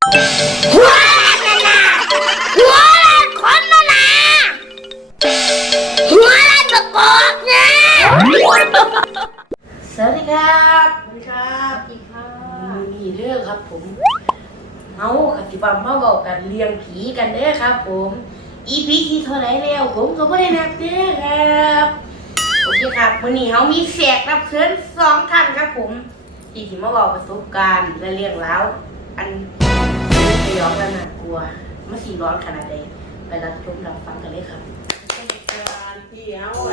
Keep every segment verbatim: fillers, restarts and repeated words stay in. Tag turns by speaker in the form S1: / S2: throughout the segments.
S1: หัวละนะหัวละคนละนะหัวละตะกอกนะสวัสดีครับสวัสดีครับสวัสดีครับมีเรื่องครับผมเอากับที่บ้ามาบอกกันเลี้ยงผีกันเด้อครับผม อี พี ที่เท่าไหร่แล้วผมก็ไม่ได้นับเด้อครับโอเคครับวันนี้เขามีแขกรับเชิญสองท่านครับผมที่ที่มาบอกประสบการณ์และเรื่องราวอันสยองและน่ากลัวมาสีร้อนขนาดใดไปรับชมรับฟังกันเลยครับการที่เอาไว้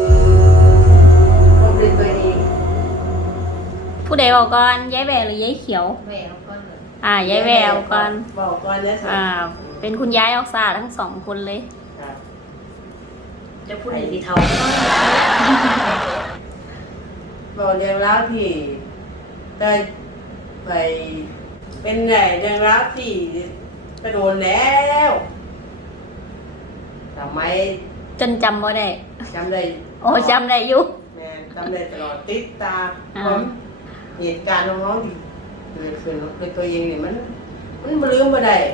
S1: คนเป็นตัวเอง
S2: ผู้ใดบอกก่อนยายแววหรือยายเขียว
S1: แววก่อนเลย
S2: อ่ายายแววก่อน
S1: บอกก่อนนะสิ
S2: อ่า เป็นคุณยายออกซาทั้งสองคนเลย
S1: จะพูดในสีเทา
S3: บอกเรื่องราวที่ได้ไปเป็นไงเรื่องราวที่กระโดนแล้วทำไม
S2: จนจำบ่ได้
S3: จำได้
S2: โอ้จำได้อยู่
S3: แม่จำได้ตลอดติดตา
S2: อ่า
S3: ผมเหตุการณ์น้องๆที่เกิดขึ้นในตัวเองเนี่ยมัน มันบ่ลืมบ่ได้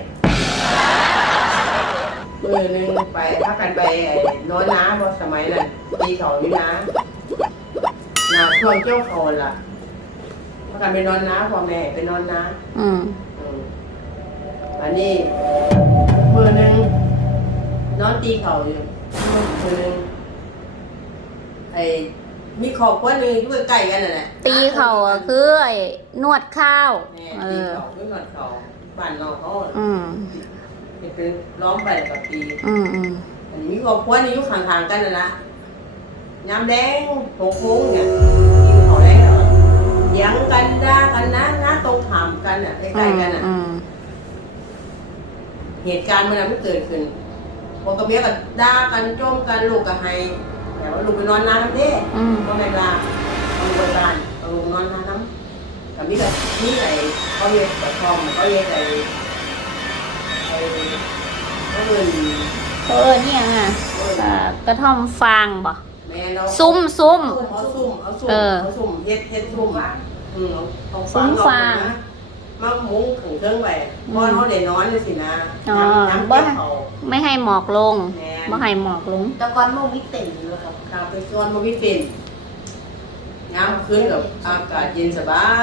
S3: มือหนึ่งไปพักกันไปไอ้น้อยน้าเพราะสมัยนั้นปีสองนี่นะนาช่วงเจ้าเขาล่ะพักกันไปนอนน้าพ่อแม่ไปนอนน้า
S2: อืม
S3: อืมอันนี้มือหนึ่งนอนตีเข่าอยู่มือหนึ่งไอ้มีขอบว่าหนึ่งด้วยใกล้กันน่ะแหละ
S2: ตีเขาอะคือไอ้นวดข้าว
S3: แม่
S2: เอ
S3: ตี
S2: อ
S3: เข่าด้วยหนวดเข่าบ้านนอกเขา
S2: อืม
S3: เป็นล้อมไปกับตี
S2: อืมอืม
S3: อันนี้มีขอบว่านี่อยู่ข้างๆกันน่ะนะน้ำแดงโค้งๆเนี่ยกินเขาแดงเหรอยังกันด่ากันนะนะตรงถามกันอ่ะใกล้ๆกันอ่ะ
S2: อืม
S3: เหตุการณ์มันนั้นมันเกิดขึ้นพอกับเมียก็ด่ากันโจมกันลูกก็ให้แต่ว่าลูกไปนอนน้ำเด้
S2: อืม
S3: ก็ไม่ลาเอาลูกไปบ้านเอาลูกนอนน้ำกับมีแต่มีไอ้เขาเรียกแต่ทองเขาเรียกไอ้ไอ้เขาเรียก
S2: เออเนี่ยไงอ่ากระท่อมฟางบ่
S3: แม่เรา
S2: ซุ้มซุ้ม
S3: เอาซุ่มเอาซุ่ม
S2: เออ
S3: เอาซุ่มเฮ็ดเฮ็ดซุ่มอ่ะอืมเอาเอา
S2: ซุ่มฟาง
S3: เอนะมามุ้งถึงเครื่องไปพอเขาได้นอนเลยสินะ
S2: อ๋อ
S3: น้ำ
S2: บ่
S3: เก็บเขา
S2: ไม่ให้หมอกลง
S3: แม่
S2: ไม่ให้หมอกลง
S1: ตะกอนโมวิเต็นเลยครับ
S3: ข้าวไปชวนมาวิเป็นน้ำขึ้นกับอากาศเย็นสบาย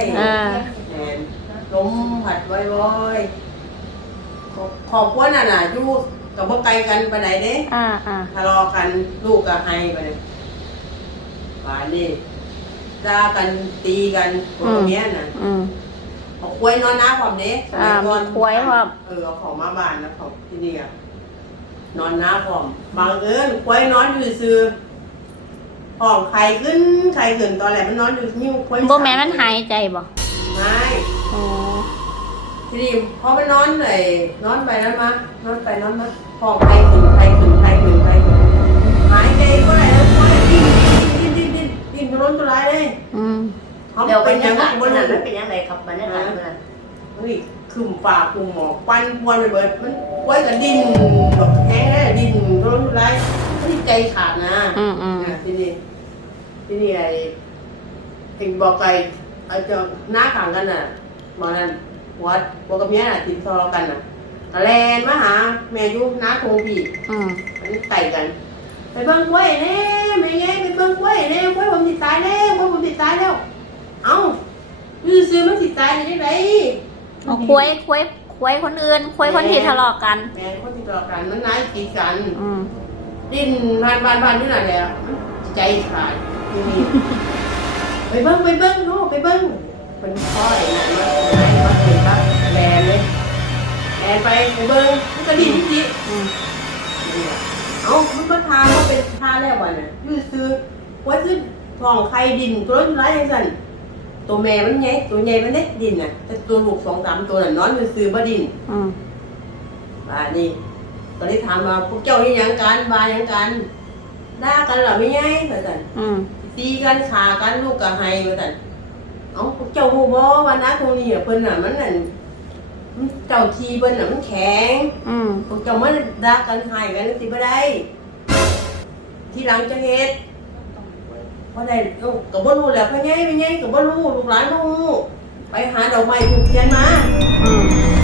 S2: อ่า
S3: แม่นลมผัดว้อยๆขอบคุณน่ะน่ะอยู่กับบ่ไกลกันปานใดเด้
S2: อ่าอ่า
S3: ทะเลาะกันลูกก็ให้ไปเลยป่านนี้ด่ากันตีกันพวกเนี้ยน่ะ
S2: อืม
S3: เอาควยนอนน้าพร้อมเด้สมัยก่อน
S2: อ่ามีควยพร้อม
S3: เออเอาของมาบ้านนะของที่นี่อะนอนน้าพร้อมบางเอิญควยนอนอยู่ซื่อห้องไข่ขึ้นไข่ขึ้นตอนแรกมันนอนอยู่นิ้วควย
S2: บ่แม่นมันหายใจบ่
S3: ไม่
S2: โอ้
S3: ทีนี้พอไปนอนเลยนอนไปนั้นมานอนไปนอนมาห้องไข่ขึ้นไข่ขึ้นไข่ขึ้นไข่ขึ้นหายใจก็ไหลแล้วก็ดิ้นดิ้นดิ้นดิ้นดิ้นทุรนทุรายเลย
S2: อืม
S3: เขา
S1: เดี๋ยว
S3: เป็
S1: เป็น น
S3: ยั
S1: ยัง ง
S3: ไง
S1: ไง
S3: บบ น
S1: น
S3: นั้
S1: นั้น นเป็นยังไงครับบรรยากาศมันนั้น
S3: เฮ้ยขึ้นฝ่าคุมหมอกปันพวนไปเบิดมันไว้กับดินแบบแห้งแล้วดินร้อนไรที่ใจขาดนะ
S2: อืมอืม
S3: อ่ะที่นี่ที่นี่ไอ้เองบอกไก่ไอ้เจ้าหน้าขังกันน่ะบอกนั่นวัดบอกกับเมียน่ะติดทอเรากันน่ะตะแลนมาหาแม่ยุน้าคงพี่
S2: อืม
S3: อันนี้ไก่กัน ไปเบิ้งกล้วยแน่ไม่ไงไปเบิ้งกล้วยแน่กล้วยผมติดตายแล้วกล้วยผมติดตายแล้วเอ้ายื้อซื้อมันติดตายได้ไหม
S2: เอาควยควยควยคนอื่นควยคนที่ทะเลาะกัน
S3: แม่คนที่ทะเลาะกันมันนายกีดกัน
S2: อืม
S3: ดิ้นบ้านบ้านบ้านนี่น่ะแหละใจขาดที่นี่ ไปเบิ้งไปเบิ้งโน่ไปเบิ้งเป็นพ่อไอ้นั่นว่าไอ้ว่าเป็นบ้านแลนเลยแลนไปไปเบิ้งมันก็ดิ้นจิ
S2: อืม
S3: เอ้ามันก็ทานว่าเป็นทานแล้ววันน่ะยื้อซื้อไว้ซื้อทองไข่ดินตัวร้ายยังสั่นตัวแม่มันใหญ่ตัวใหญ่มันเล็กดินน่ะแต่ตัวลูกสองสามตัวน่ะนอนซื้อบ่ดิน
S2: อืม
S3: บ้านี่ก็เลยถามว่าพวกเจ้านี่ยังกันบายังกันด่ากันเหรอไม่ไงว่าสั่น
S2: อืม
S3: ตีกันขากันลูกกับไฮว่าสั่นเอ้าพวกเจ้าฮู้บ่ว่านะตรงนี้อ่ะเพิ่นน่ะมันนั่นมันเจ้าทีเพิ่นน่ะมันแข็ง
S2: อืม
S3: พวกเจ้ามาด่ากันไห้กันสิบ่ได้ทีหลังจะเฮ็ดเพราะได้เอ้าก็บ่รู้แหล้วพ่อใหญ่พ่อใหญ่ก็บ่รู้ลูกหลานบ่รู้ไปหาดอกไม้ถูกเทียนมา
S2: อืม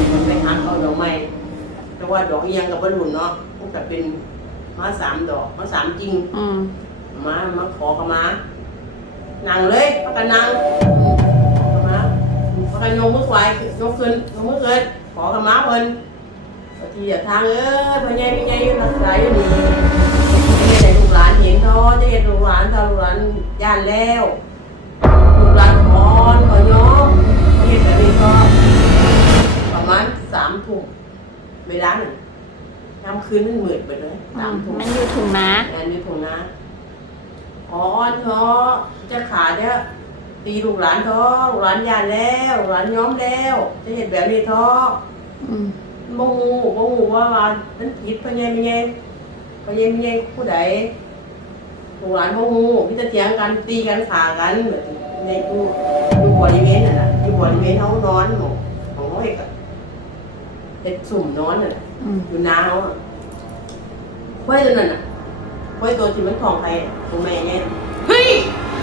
S3: มันไปหาเอาดอกไม้แต่ว่าดอกอีหยังกับบรรลุเนาะมันจะเป็นมาสามดอกมาสามจริง
S2: อืม
S3: มามาขอขมานั่งเลยพักกันนั่งขมาพักกันยกมือไหวยกขึ้นยกมือขึ้นขอขมาเพิ่นบางทีอย่าทางเอ้ยพ่อใหญ่พี่ใหญ่รักษาอยู่นี่จะเห็นลูกหลานเห็นท้อจะเห็นลูกหลานถ้าลูกหลานย่านแล้วลูกหลานขอนขอยอมเห็นแบบนี้ก็ประมาณสามทุ่มเวลาหนึ่งยามคืนมันมืดไปเลยสามทุ่ม
S2: มันอยู่ถุงนะ
S3: งานนี้ผมนะอ๋อท้อจะขาดเนี่ยตีลูกหลานท้อลูกหลานยานแล้วลูกหลานย้อมแล้ว จะเห็นแบบนี้ท้อ
S2: อืม
S3: บ่งูบ่งูว่าว่ามันผิดพะไงไม่ไงพะไงไม่ไงผู้ใดลูกหลานบ่งูมีแต่เถียงกันตีกันขากันแบบในอยู่อยู่บริเวณนั่นน่ะอยู่บริเวณเฮานอนของของเฮาเอกอะเป็นสุ่มนอนน่ะ
S2: อืม
S3: อยู่นาเฮาอะควายตัวนั้นน่ะควายตัวที่มันทองใครตัวแม่เนี่ย
S1: เฮ้ย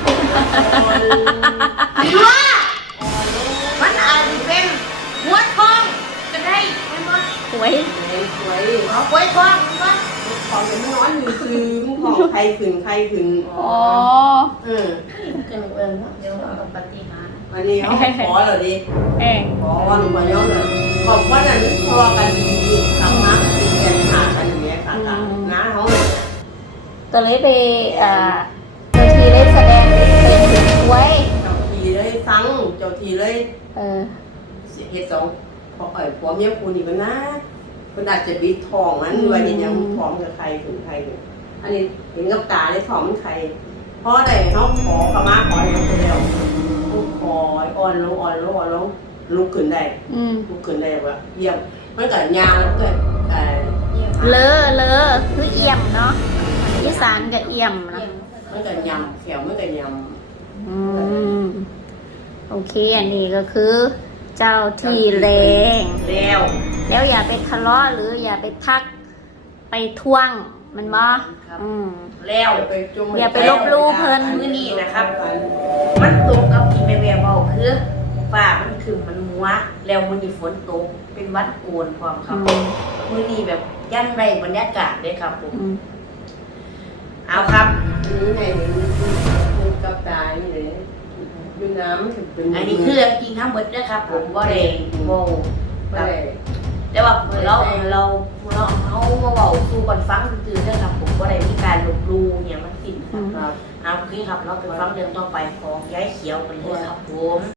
S1: อันว่ามันอาจจะเป็นหัวทองก็ได้มันว่า
S2: หวย
S3: แม่ควาย
S1: เอาไว้ทองมันว่า
S3: ของมันนอนอยู่ซื้อมันของใครขึ้นใครขึ้น
S2: อ๋อ
S3: เออ
S1: กันเองเดี๋ยวเอาปฏิหาร
S3: อันนี้เขาขอเหรอดิ
S2: เอง
S3: ขอว่าหลวงพ่อยอมเลยขอบว่านั้นทะเลาะกันดีทำน้ำตีกันขาดกันอย่างเงี้ยขาดกันน้าเขาเลย
S2: ก็เลยไปอ่าเจ้าทีได้แสดงเป็นเห็นหวย
S3: เจ้าทีเลยสั่งเจ้าทีเลย
S2: เออ
S3: เฮ็ดสองพอเอ่ยผัวเมียคูนี่ก็นะคนอาจจะบิดทองนั้นด้วยเห็นยังทองกับใครถึงใครถึงอันนี้เห็นกับตาเลยทองมันใครเพราะอะไรเขาขอขมาขออย่างเดียวขออ่อนลงอ่อนลงอ่อนลงลุกขึ้นได้
S2: อืม
S3: ลุกขึ้นได้แบบเยี่ยมมันก็ยาแล้วก็เอ่อ
S2: เลอเลอคือเอี่ยมเนาะอีสานกับเอี่ยมนะ
S3: มันก็ยำแขวมันก็ย
S2: อืมโอเค อันนี้ก็คือ เจ้า
S3: ำ
S2: ที่แรง
S3: แล้ว
S2: แล้วอย่าไปทะเลาะหรืออย่าไปทักไปท่วงมันบ่อืม
S1: แล้ว
S3: ไปจุ่ม
S2: อย่าไปลบหลู่เพิ่น
S1: มื้อนี้นะครับ มันตกกับที่แม่แม่บอกคือฟ้ามันคือมันมัวแล้วมื้อนี้ฝนตกเป็นวันโกนพร้อมครับ
S2: อืม
S1: มื้อนี้แบบย่างไรบรรยากาศเลยครับผม
S2: อืม
S1: เอาครับ
S3: นี่ไงนี่กับตานี่เลยดูน้ำถึงเป็น
S1: อันนี้คือเรื่องจริงทั้งหมดนะครับ ผมบ่ได้โม
S3: ไม่
S1: ครับ
S3: ได้
S1: แต่ว่าเราเราเราเขามาบอกสู่กันฟังซื่อๆเรื่องครับผมบ่ได้มีการลบหลู่เนี่ยมันสิ้นครับ
S3: ครับ
S1: เอาโอเคครับเราไปฟังเรื่องต่อไปของยายเขียวกันเลยครับผม